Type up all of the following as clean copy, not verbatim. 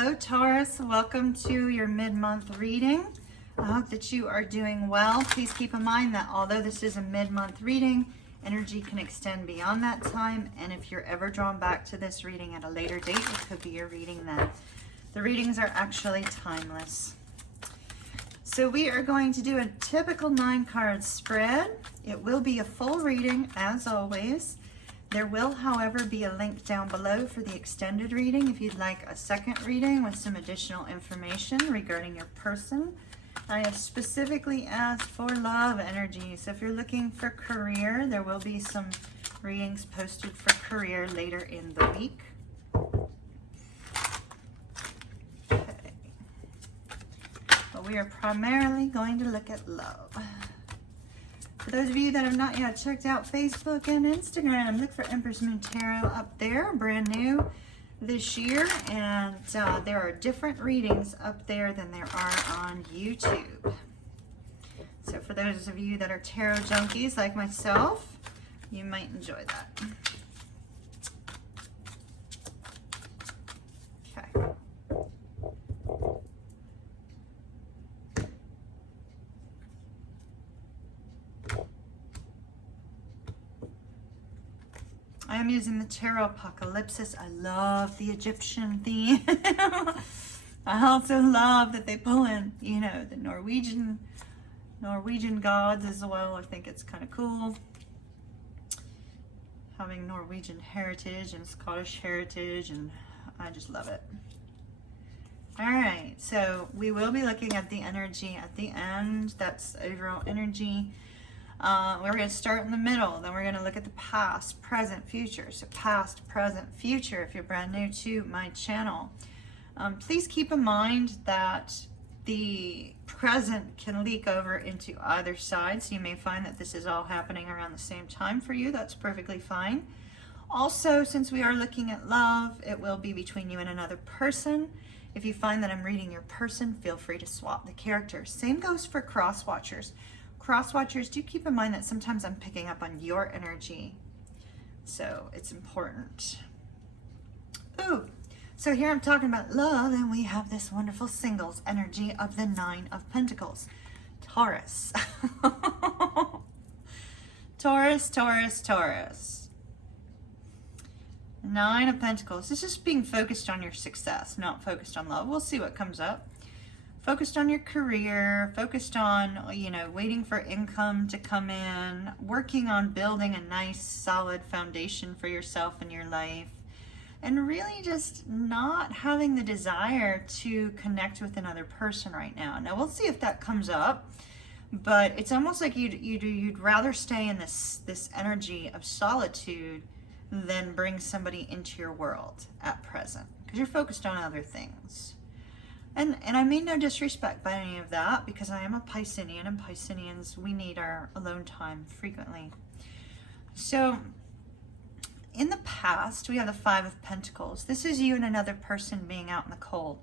Hello Taurus, welcome to your mid-month reading. I hope that you are doing well. Please keep in mind that although this is a mid-month reading, energy can extend beyond that time, and if you're ever drawn back to this reading at a later date, it could be your reading then. The readings are actually timeless. So we are going to do a typical 9-card spread. It will be a full reading as always. There will, however, be a link down below for the extended reading if you'd like a second reading with some additional information regarding your person. I have specifically asked for love energy. So if you're looking for career, there will be some readings posted for career later in the week. Okay. But we are primarily going to look at love. For those of you that have not yet checked out Facebook and Instagram, look for Empress Moon Tarot up there, brand new this year, and there are different readings up there than there are on YouTube. So for those of you that are tarot junkies like myself, you might enjoy that. Okay. I am using the Tarot Apocalypse. I love the Egyptian theme. I also love that they pull in, you know, the Norwegian gods as well. I think it's kind of cool. Having Norwegian heritage and Scottish heritage, and I just love it. All right, so we will be looking at the energy at the end. That's overall energy. We're going to start in the middle, then we're going to look at the past, present, future. So past, present, future, if you're brand new to my channel. Please keep in mind that the present can leak over into either side. So you may find that this is all happening around the same time for you. That's perfectly fine. Also, since we are looking at love, it will be between you and another person. If you find that I'm reading your person, feel free to swap the characters. Same goes for cross watchers. Cross watchers, do keep in mind that sometimes I'm picking up on your energy, so it's important. Ooh, so here I'm talking about love, and we have this wonderful singles energy of the 9 of Pentacles, Taurus. Taurus, Taurus, Taurus. 9 of Pentacles. This is being focused on your success, not focused on love. We'll see what comes up. Focused on your career, focused on, you know, waiting for income to come in, working on building a nice solid foundation for yourself and your life, and really just not having the desire to connect with another person right now. Now we'll see if that comes up, but it's almost like you'd rather stay in this energy of solitude than bring somebody into your world at present, because you're focused on other things. And I mean no disrespect by any of that, because I am a Piscean, and Pisceans, we need our alone time frequently. So in the past, we have the 5 of Pentacles. This is you and another person being out in the cold.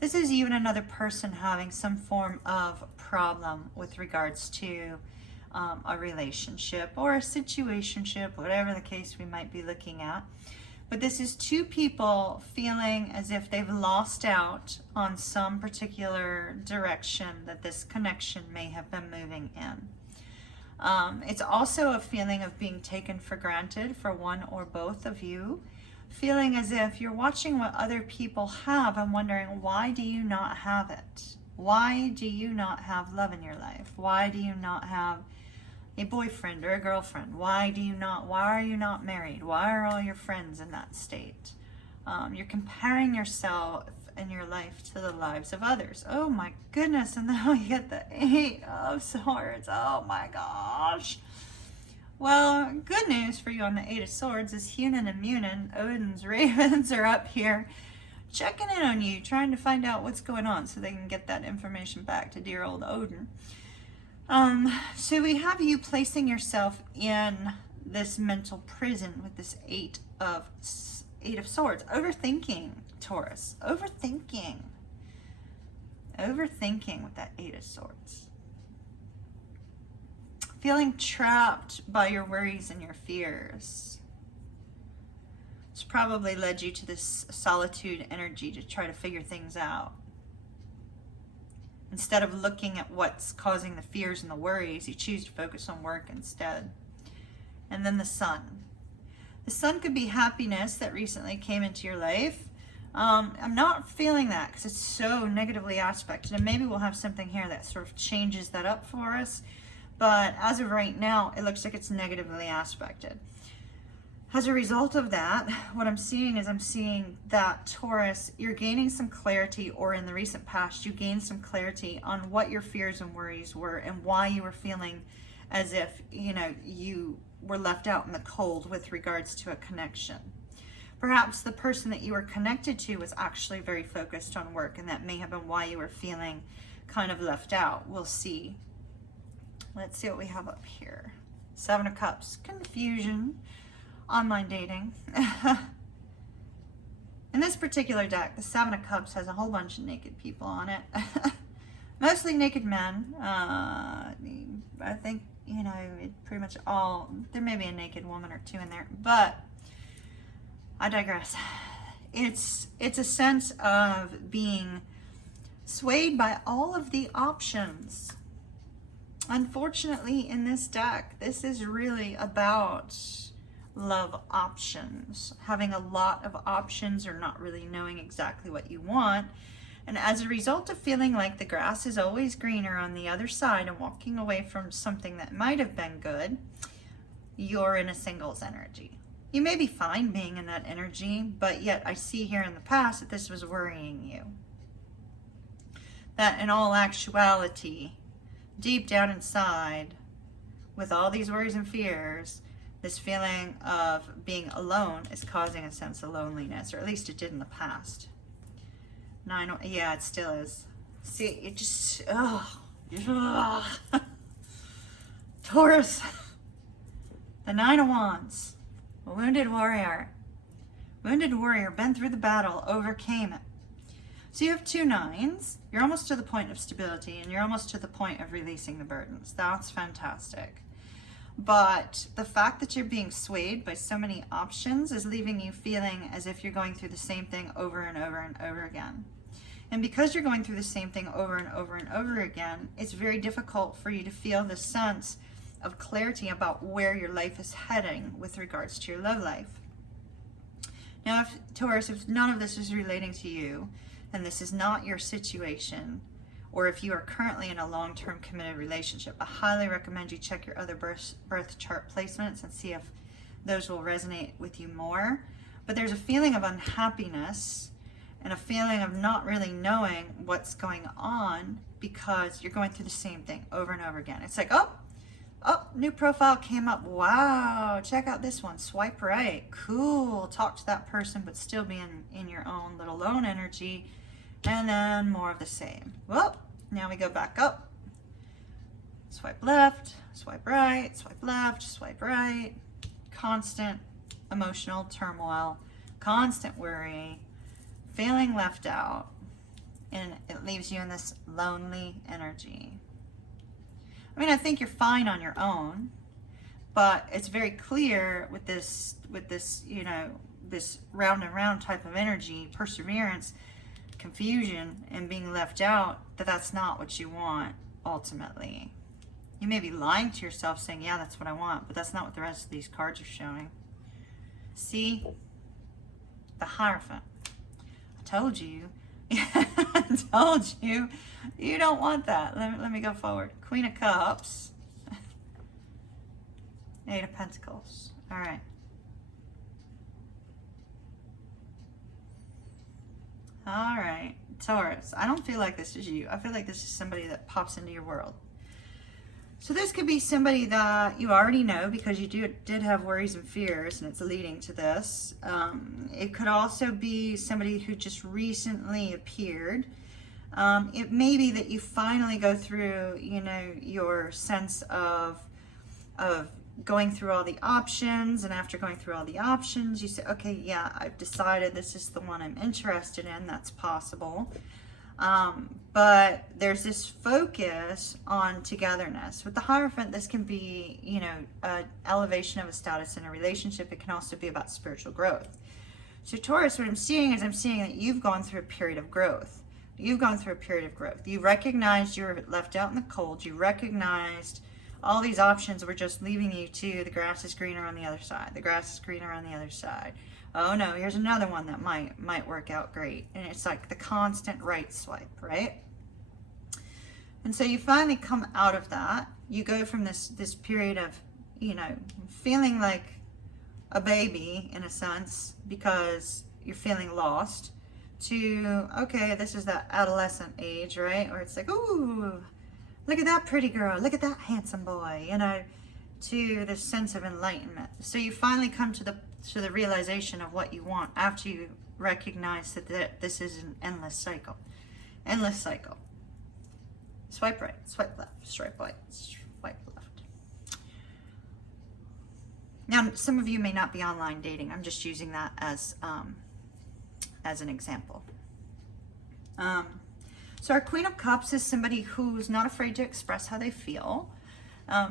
This is you and another person having some form of problem with regards to a relationship or a situationship, whatever the case we might be looking at. But this is 2 people feeling as if they've lost out on some particular direction that this connection may have been moving in. It's also a feeling of being taken for granted for one or both of you, feeling as if you're watching what other people have and wondering, why do you not have it? Why do you not have love in your life? Why do you not have a boyfriend or a girlfriend? Why are you not married? Why are all your friends in that state? You're comparing yourself and your life to the lives of others. Oh my goodness, and now you get the 8 of Swords. Oh my gosh. Well, good news for you on the 8 of Swords is Hunan and Munin, Odin's ravens, are up here checking in on you, trying to find out what's going on so they can get that information back to dear old Odin. So we have you placing yourself in this mental prison with this 8 of Swords. Overthinking, Taurus. Overthinking with that 8 of Swords. Feeling trapped by your worries and your fears. It's probably led you to this solitude energy to try to figure things out. Instead of looking at what's causing the fears and the worries, you choose to focus on work instead. And then the sun. The sun could be happiness that recently came into your life. I'm not feeling that because it's so negatively aspected, and maybe we'll have something here that sort of changes that up for us. But as of right now, it looks like it's negatively aspected. As a result of that, what I'm seeing is I'm seeing that Taurus, you're gaining some clarity, or in the recent past, you gained some clarity on what your fears and worries were and why you were feeling as if, you know, you were left out in the cold with regards to a connection. Perhaps the person that you were connected to was actually very focused on work, and that may have been why you were feeling kind of left out. We'll see. Let's see what we have up here. Seven of Cups, confusion. Online dating. In this particular deck, the Seven of Cups has a whole bunch of naked people on it. Mostly naked men. I think, you know, it pretty much all, there may be a naked woman or two in there, but I digress. It's a sense of being swayed by all of the options. Unfortunately, in this deck, this is really about love options, having a lot of options or not really knowing exactly what you want. And as a result of feeling like the grass is always greener on the other side and walking away from something that might have been good, you're in a singles energy. You may be fine being in that energy, but yet I see here in the past that this was worrying you. That in all actuality, deep down inside, with all these worries and fears, this feeling of being alone is causing a sense of loneliness, or at least it did in the past. Yeah, it still is. See, it just, Taurus, the Nine of Wands, a wounded warrior. Wounded warrior, been through the battle, overcame it. So you have two nines. You're almost to the point of stability, and you're almost to the point of releasing the burdens. That's fantastic. But the fact that you're being swayed by so many options is leaving you feeling as if you're going through the same thing over and over and over again. And because you're going through the same thing over and over and over again, it's very difficult for you to feel the sense of clarity about where your life is heading with regards to your love life. Now, if Taurus, if none of this is relating to you, and this is not your situation, or if you are currently in a long-term committed relationship, I highly recommend you check your other birth chart placements and see if those will resonate with you more. But there's a feeling of unhappiness and a feeling of not really knowing what's going on because you're going through the same thing over and over again. It's like, oh, new profile came up. Wow, check out this one. Swipe right. Cool. Talk to that person, but still be in your own little lone energy. And then more of the same. Well, now we go back up. Swipe left, swipe right, swipe left, swipe right. Constant emotional turmoil, constant worry, feeling left out, and it leaves you in this lonely energy. I mean, I think you're fine on your own, but it's very clear with this, you know, this round and round type of energy, perseverance, confusion, and being left out, that's not what you want ultimately. You may be lying to yourself saying, yeah, that's what I want, but that's not what the rest of these cards are showing. See? The Hierophant. I told you. I told you. You don't want that. Let me go forward. Queen of Cups. Eight of Pentacles. All right. All right, Taurus, I don't feel like this is you. I feel like this is somebody that pops into your world. So this could be somebody that you already know because you did have worries and fears, and it's leading to this. It could also be somebody who just recently appeared. It may be that you finally go through, you know, your sense of going through all the options, and after going through all the options, you say, okay, yeah, I've decided this is the one I'm interested in. That's possible. But there's this focus on togetherness. With the Hierophant, this can be, you know, an elevation of a status in a relationship. It can also be about spiritual growth. So Taurus, what I'm seeing is I'm seeing that you've gone through a period of growth. You've gone through a period of growth. You recognized you were left out in the cold. You recognized all these options were just leaving you to the grass is greener on the other side. The grass is greener on the other side. Oh no, here's another one that might work out great. And it's like the constant right swipe, right? And so you finally come out of that. You go from this period of, you know, feeling like a baby in a sense because you're feeling lost, to, okay, this is that adolescent age, right? Where it's like, ooh, look at that pretty girl, look at that handsome boy, you know, to this sense of enlightenment. So you finally come to the realization of what you want after you recognize that this is an endless cycle. Endless cycle. Swipe right, swipe left, swipe right, swipe left. Now, some of you may not be online dating. I'm just using that as an example. So our Queen of Cups is somebody who's not afraid to express how they feel.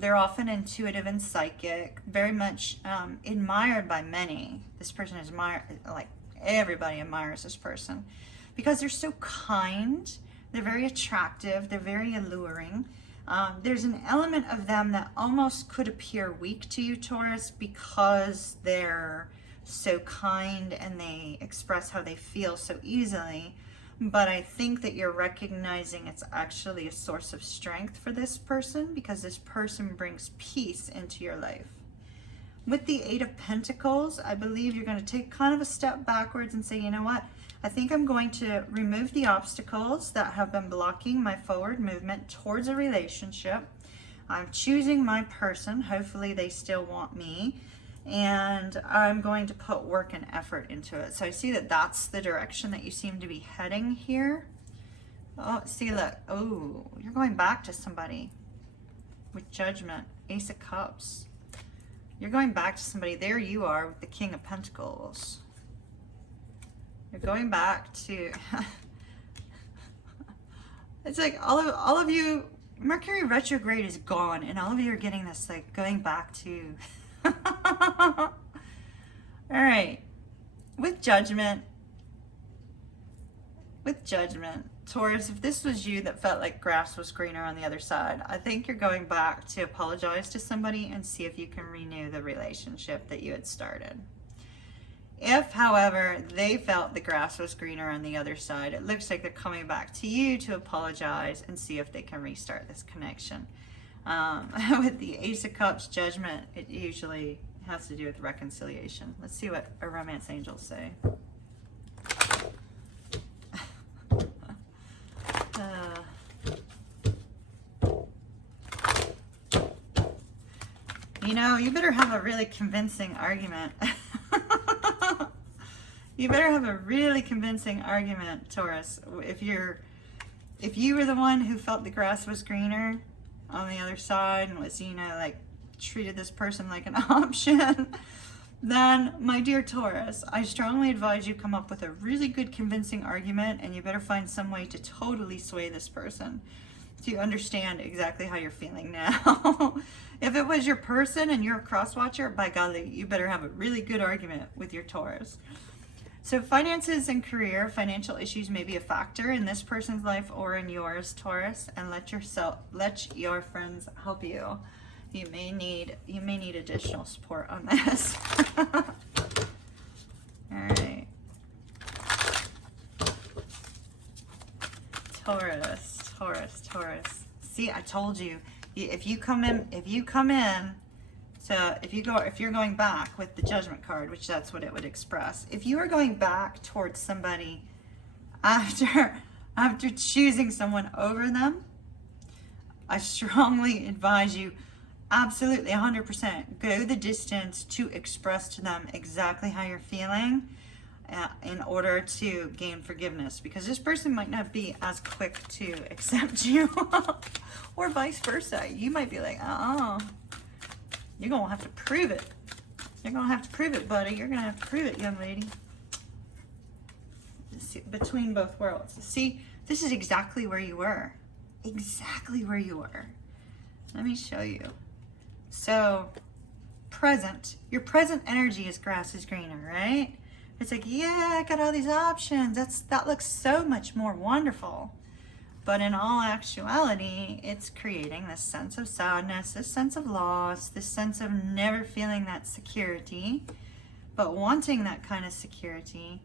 They're often intuitive and psychic, very much admired by many. This person is admired, like everybody admires this person because they're so kind. They're very attractive. They're very alluring. There's an element of them that almost could appear weak to you, Taurus, because they're so kind and they express how they feel so easily. But I think that you're recognizing it's actually a source of strength for this person because this person brings peace into your life. With the Eight of Pentacles, I believe you're going to take kind of a step backwards and say, you know what? I think I'm going to remove the obstacles that have been blocking my forward movement towards a relationship. I'm choosing my person. Hopefully they still want me. And I'm going to put work and effort into it. So I see that that's the direction that you seem to be heading here. Oh, see, look. Oh, you're going back to somebody with Judgment. Ace of Cups. You're going back to somebody. There you are with the King of Pentacles. You're going back to... It's like all of you, Mercury retrograde is gone, and all of you are getting this, like, going back to... All right, with Judgment, Taurus, if this was you that felt like grass was greener on the other side, I think you're going back to apologize to somebody and see if you can renew the relationship that you had started. If, however, they felt the grass was greener on the other side, it looks like they're coming back to you to apologize and see if they can restart this connection. With the Ace of Cups, Judgment, it usually has to do with reconciliation. Let's see what our romance angels say. You know, you better have a really convincing argument. You better have a really convincing argument, Taurus. If you were the one who felt the grass was greener on the other side and was, you know, like treated this person like an option, then, my dear Taurus, I strongly advise you come up with a really good convincing argument, and you better find some way to totally sway this person to understand exactly how you're feeling now. If it was your person and you're a cross watcher, by golly, you better have a really good argument with your Taurus. So finances and career, financial issues may be a factor in this person's life or in yours, Taurus, and let your friends help you. You may need additional support on this. All right. Taurus. See, I told you, if you're going back with the Judgment card, which that's what it would express. If you are going back towards somebody after choosing someone over them, I strongly advise you, absolutely 100%, go the distance to express to them exactly how you're feeling in order to gain forgiveness, because this person might not be as quick to accept you or vice versa. You might be like, you're gonna have to prove it. You're gonna have to prove it, buddy. You're gonna have to prove it, young lady. See, between both worlds. See, this is exactly where you were. Exactly where you were. Let me show you. So, your present energy is grass is greener, right? It's like, yeah, I got all these options. That looks so much more wonderful. But in all actuality, it's creating this sense of sadness, this sense of loss, this sense of never feeling that security, but wanting that kind of security.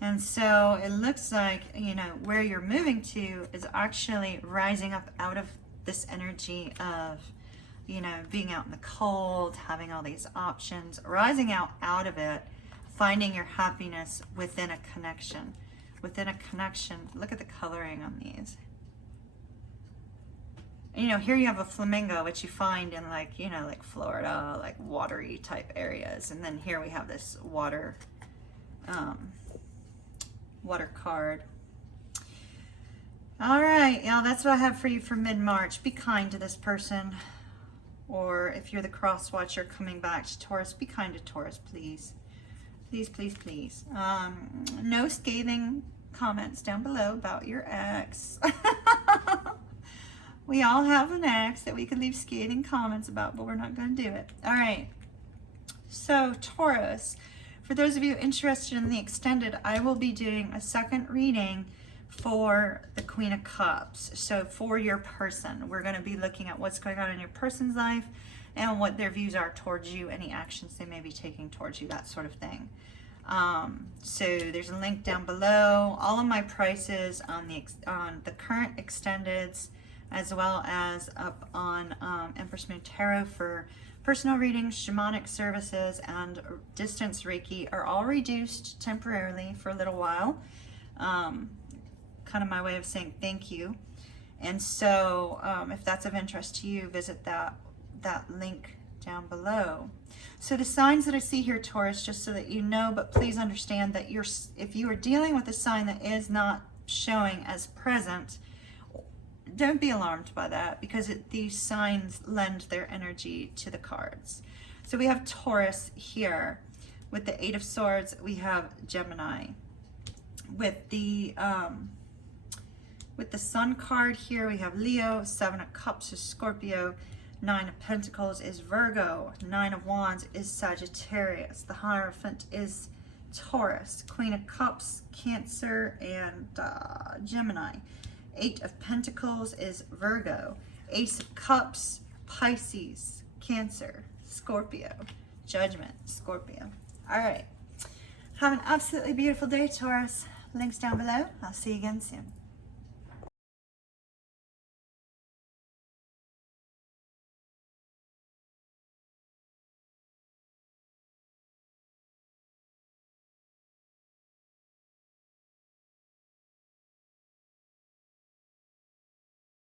And so it looks like, you know, where you're moving to is actually rising up out of this energy of, you know, being out in the cold, having all these options, rising out of it, finding your happiness within a connection. Within a connection. Look at the coloring on these. You know, here you have a flamingo, which you find in, like, you know, like Florida, like watery type areas. And then here we have this water card. All right, y'all, that's what I have for you for mid-March. Be kind to this person. Or if you're the cross watcher coming back to Taurus, be kind to Taurus, please. Please, please, please. No scathing comments down below about your ex. We all have an ex that we could leave scathing comments about, but we're not going to do it. All right. So, Taurus, for those of you interested in the extended, I will be doing a second reading for the Queen of Cups. So, for your person, we're going to be looking at what's going on in your person's life and what their views are towards you, any actions they may be taking towards you, that sort of thing. So there's a link down below. All of my prices on the current extendeds, as well as up on Empress Moon Tarot for personal readings, shamanic services, and distance Reiki, are all reduced temporarily for a little while. Kind of my way of saying thank you. And so if that's of interest to you, visit that link down below. So the signs that I see here, Taurus, just so that you know, but please understand that if you are dealing with a sign that is not showing as present, don't be alarmed by that, because these signs lend their energy to the cards. So we have Taurus here with the 8 of Swords. We have Gemini with the Sun card here. We have Leo. 7 of Cups is Scorpio. 9 of Pentacles is Virgo. 9 of Wands is Sagittarius. The Hierophant is Taurus. Queen of Cups, Cancer, and Gemini. 8 of Pentacles is Virgo. Ace of Cups, Pisces, Cancer, Scorpio. Judgment, Scorpio. All right. Have an absolutely beautiful day, Taurus. Links down below. I'll see you again soon.